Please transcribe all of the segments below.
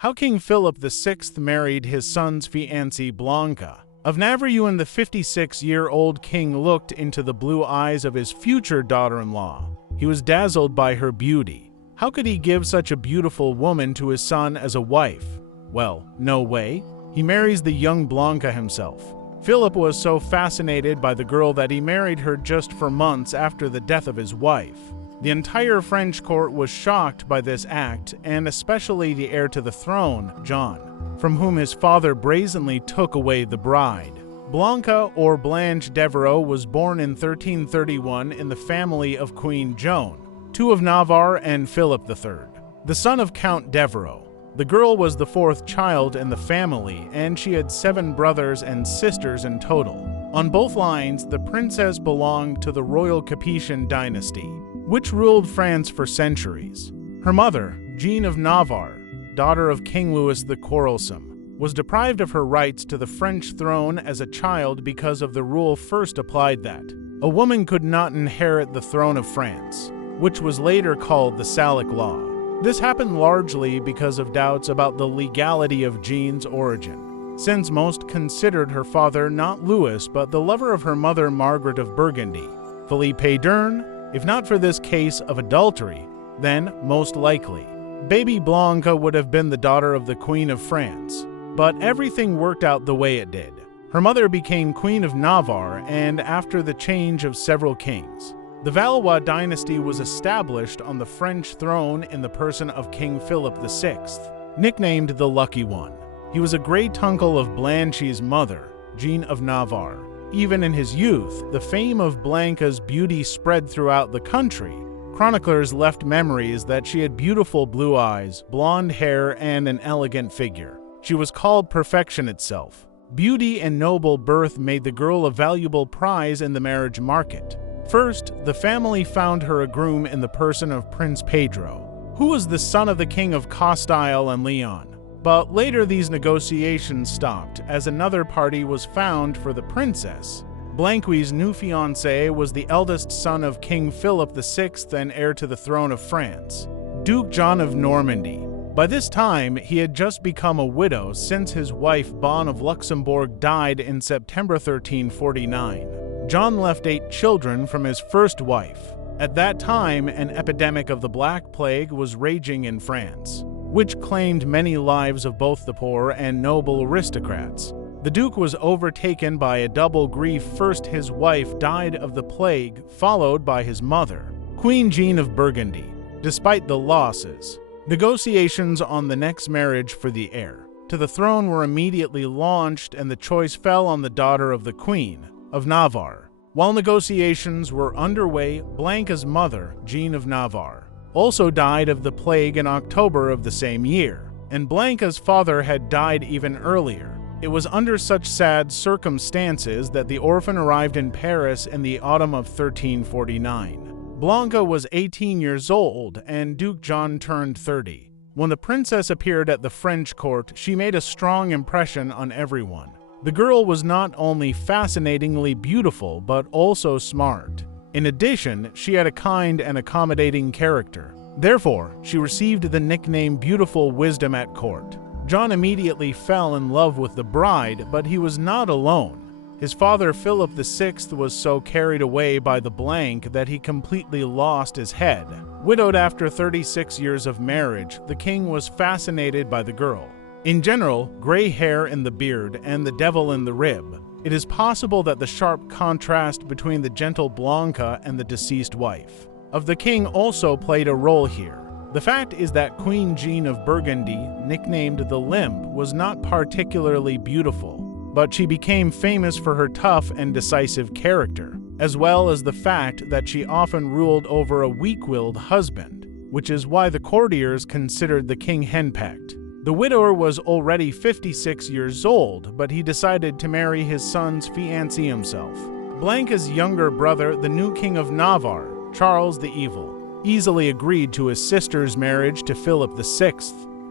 How King Philip VI married his son's fiancée Blanca of Navarre. And the 56-year-old king looked into the blue eyes of his future daughter-in-law. He was dazzled by her beauty. How could he give such a beautiful woman to his son as a wife? Well, no way. He marries the young Blanca himself. Philip was so fascinated by the girl that he married her just for months after the death of his wife. The entire French court was shocked by this act, and especially the heir to the throne, Joan, from whom his father brazenly took away the bride. Blanca, or Blanche d'Avarre, was born in 1331 in the family of Queen Joan, II of Navarre and Philip III, the son of Count d'Avarre. The girl was the fourth child in the family, and she had 7 brothers and sisters in total. On both lines, the princess belonged to the royal Capetian dynasty, which ruled France for centuries. Her mother, Jeanne of Navarre, daughter of King Louis the Quarrelsome, was deprived of her rights to the French throne as a child because of the rule first applied that a woman could not inherit the throne of France, which was later called the Salic Law. This happened largely because of doubts about the legality of Jeanne's origin, since most considered her father not Louis but the lover of her mother Margaret of Burgundy, Philippe d'Urne. If not for this case of adultery, then, most likely, baby Blanca would have been the daughter of the Queen of France. But everything worked out the way it did. Her mother became Queen of Navarre, and after the change of several kings, the Valois dynasty was established on the French throne in the person of King Philip VI, nicknamed the Lucky One. He was a great-uncle of Blanche's mother, Jeanne of Navarre. Even in his youth, the fame of Blanca's beauty spread throughout the country. Chroniclers left memories that she had beautiful blue eyes, blonde hair, and an elegant figure. She was called perfection itself. Beauty and noble birth made the girl a valuable prize in the marriage market. First, the family found her a groom in the person of Prince Pedro, who was the son of the King of Castile and Leon. But later these negotiations stopped, as another party was found for the princess. Blanche's new fiancé was the eldest son of King Philip VI and heir to the throne of France, Duke Jean of Normandy. By this time, he had just become a widow since his wife Bonne of Luxembourg died in September 1349. John left 8 children from his first wife. At that time, an epidemic of the Black Plague was raging in France, which claimed many lives of both the poor and noble aristocrats. The Duke was overtaken by a double grief. First, his wife died of the plague, followed by his mother, Queen Jeanne of Burgundy. Despite the losses, negotiations on the next marriage for the heir to the throne were immediately launched, and the choice fell on the daughter of the Queen of Navarre. While negotiations were underway, Blanca's mother, Jeanne of Navarre, also died of the plague in October of the same year, and Blanca's father had died even earlier. It was under such sad circumstances that the orphan arrived in Paris in the autumn of 1349. Blanca was 18 years old, and Duke John turned 30. When the princess appeared at the French court, she made a strong impression on everyone. The girl was not only fascinatingly beautiful, but also smart. In addition, she had a kind and accommodating character. Therefore, she received the nickname Beautiful Wisdom at court. John immediately fell in love with the bride, but he was not alone. His father, Philip VI, was so carried away by the blank that he completely lost his head. Widowed after 36 years of marriage, the king was fascinated by the girl. In general, gray hair in the beard and the devil in the rib. It is possible that the sharp contrast between the gentle Blanca and the deceased wife of the king also played a role here. The fact is that Queen Jeanne of Burgundy, nicknamed the Limp, was not particularly beautiful, but she became famous for her tough and decisive character, as well as the fact that she often ruled over a weak-willed husband, which is why the courtiers considered the king henpecked. The widower was already 56 years old, but he decided to marry his son's fiancée himself. Blanca's younger brother, the new King of Navarre, Charles the Evil, easily agreed to his sister's marriage to Philip VI.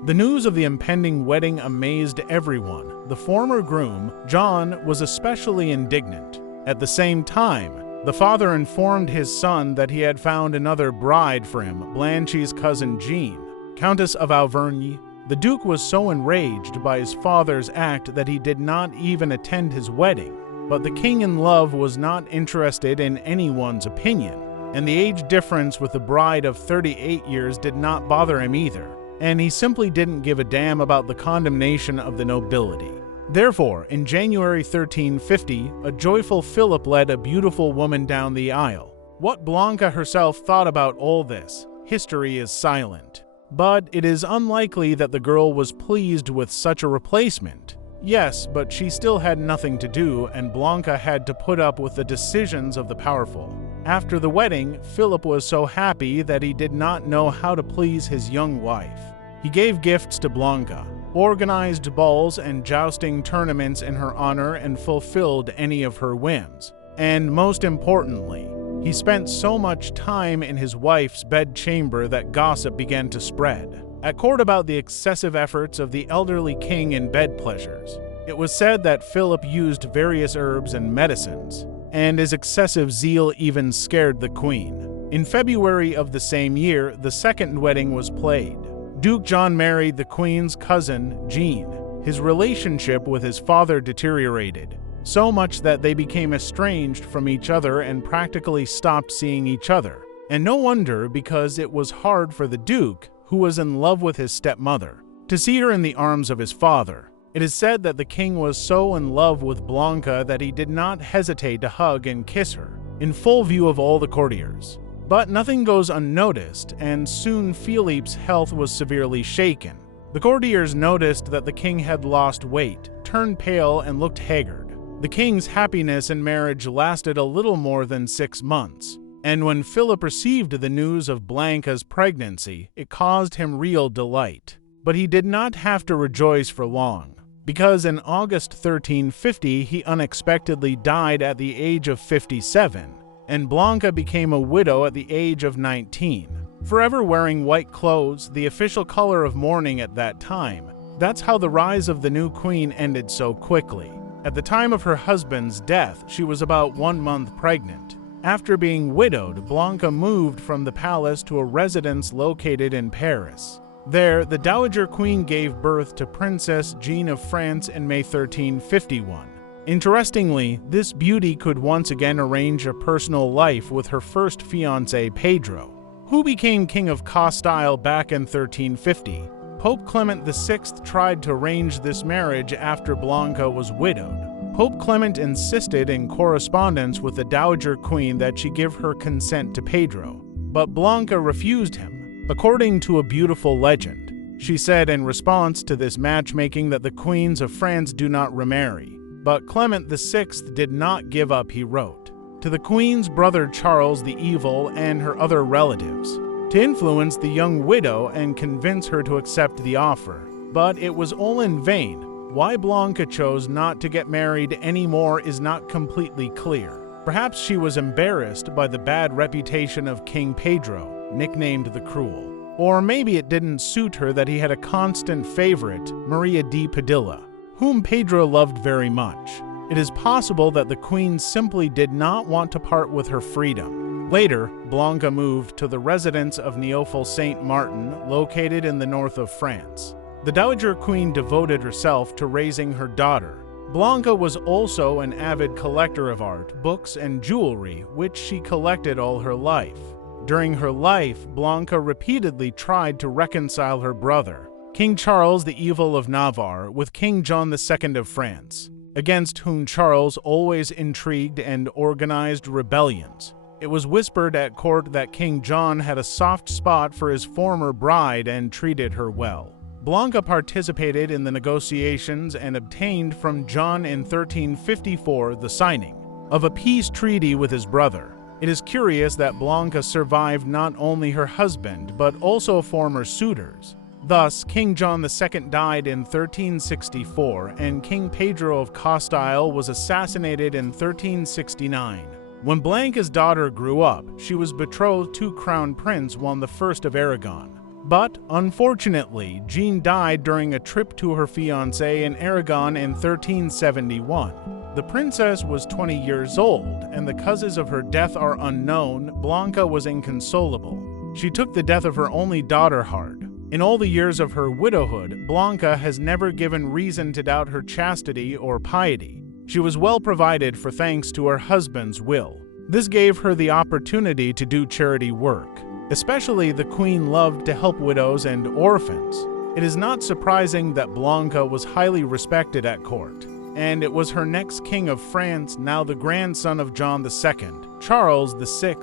The news of the impending wedding amazed everyone. The former groom, John, was especially indignant. At the same time, the father informed his son that he had found another bride for him, Blanche's cousin Jeanne, Countess of Auvergne. The Duke was so enraged by his father's act that he did not even attend his wedding. But the king in love was not interested in anyone's opinion, and the age difference with the bride of 38 years did not bother him either, and he simply didn't give a damn about the condemnation of the nobility. Therefore, in January 1350, a joyful Philip led a beautiful woman down the aisle. What Blanca herself thought about all this, history is silent. But it is unlikely that the girl was pleased with such a replacement. Yes, but she still had nothing to do, and Blanca had to put up with the decisions of the powerful. After the wedding, Philip was so happy that he did not know how to please his young wife. He gave gifts to Blanca, organized balls and jousting tournaments in her honor, and fulfilled any of her whims. And most importantly, he spent so much time in his wife's bedchamber that gossip began to spread at court about the excessive efforts of the elderly king in bed pleasures. It was said that Philip used various herbs and medicines, and his excessive zeal even scared the queen. In February of the same year, the second wedding was played. Duke John married the queen's cousin, Jeanne. His relationship with his father deteriorated, so much that they became estranged from each other and practically stopped seeing each other. And no wonder, because it was hard for the Duke, who was in love with his stepmother, to see her in the arms of his father. It is said that the king was so in love with Blanca that he did not hesitate to hug and kiss her, in full view of all the courtiers. But nothing goes unnoticed, and soon Philippe's health was severely shaken. The courtiers noticed that the king had lost weight, turned pale, and looked haggard. The king's happiness in marriage lasted a little more than 6 months, and when Philip received the news of Blanca's pregnancy, it caused him real delight. But he did not have to rejoice for long, because in August 1350 he unexpectedly died at the age of 57, and Blanca became a widow at the age of 19. Forever wearing white clothes, the official color of mourning at that time, that's how the rise of the new queen ended so quickly. At the time of her husband's death, she was about 1 month pregnant. After being widowed, Blanca moved from the palace to a residence located in Paris. There, the Dowager Queen gave birth to Princess Jeanne of France in May 1351. Interestingly, this beauty could once again arrange a personal life with her first fiancé, Pedro, who became King of Castile back in 1350. Pope Clement VI tried to arrange this marriage after Blanca was widowed. Pope Clement insisted in correspondence with the Dowager Queen that she give her consent to Pedro, but Blanca refused him. According to a beautiful legend, she said in response to this matchmaking that the queens of France do not remarry. But Clement VI did not give up, he wrote, to the queen's brother Charles the Evil and her other relatives, to influence the young widow and convince her to accept the offer. But it was all in vain. Why Blanca chose not to get married anymore is not completely clear. Perhaps she was embarrassed by the bad reputation of King Pedro, nicknamed the Cruel. Or maybe it didn't suit her that he had a constant favorite, Maria di Padilla, whom Pedro loved very much. It is possible that the queen simply did not want to part with her freedom. Later, Blanca moved to the residence of Neaufle Saint Martin, located in the north of France. The Dowager Queen devoted herself to raising her daughter. Blanca was also an avid collector of art, books, and jewelry, which she collected all her life. During her life, Blanca repeatedly tried to reconcile her brother, King Charles the Evil of Navarre, with King John II of France, against whom Charles always intrigued and organized rebellions. It was whispered at court that King John had a soft spot for his former bride and treated her well. Blanca participated in the negotiations and obtained from John in 1354 the signing of a peace treaty with his brother. It is curious that Blanca survived not only her husband but also former suitors. Thus, King John II died in 1364, and King Pedro of Castile was assassinated in 1369. When Blanca's daughter grew up, she was betrothed to Crown Prince Juan I of Aragon. But, unfortunately, Jeanne died during a trip to her fiancé in Aragon in 1371. The princess was 20 years old, and the causes of her death are unknown. Blanca was inconsolable. She took the death of her only daughter hard. In all the years of her widowhood, Blanca has never given reason to doubt her chastity or piety. She was well provided for thanks to her husband's will. This gave her the opportunity to do charity work. Especially the queen loved to help widows and orphans. It is not surprising that Blanca was highly respected at court, and it was her next king of France, now the grandson of John II, Charles VI,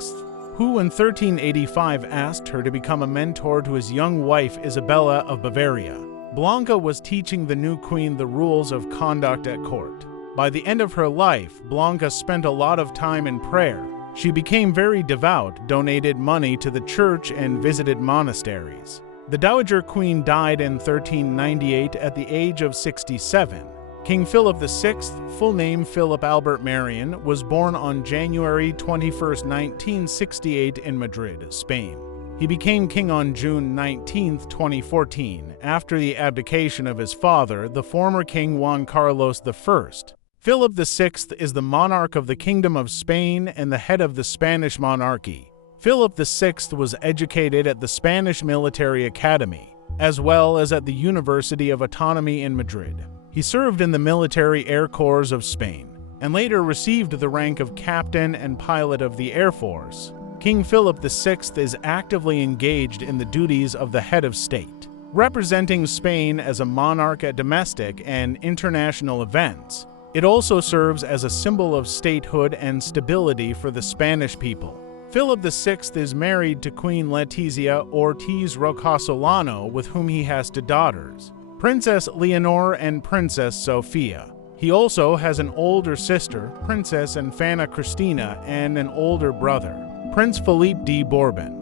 who in 1385 asked her to become a mentor to his young wife Isabella of Bavaria. Blanca was teaching the new queen the rules of conduct at court. By the end of her life, Blanca spent a lot of time in prayer. She became very devout, donated money to the church, and visited monasteries. The Dowager Queen died in 1398 at the age of 67. King Philip VI, full name Philip Albert Marion, was born on January 21, 1968 in Madrid, Spain. He became king on June 19, 2014, after the abdication of his father, the former King Juan Carlos I. Philip VI is the monarch of the Kingdom of Spain and the head of the Spanish monarchy. Philip VI was educated at the Spanish Military Academy, as well as at the University of Autonomy in Madrid. He served in the military air corps of Spain, and later received the rank of captain and pilot of the Air Force. King Philip VI is actively engaged in the duties of the head of state, representing Spain as a monarch at domestic and international events. It also serves as a symbol of statehood and stability for the Spanish people. Philip VI is married to Queen Letizia Ortiz Rocasolano, with whom he has two daughters, Princess Leonor and Princess Sofia. He also has an older sister, Princess Infanta Cristina, and an older brother, Prince Philippe de Bourbon.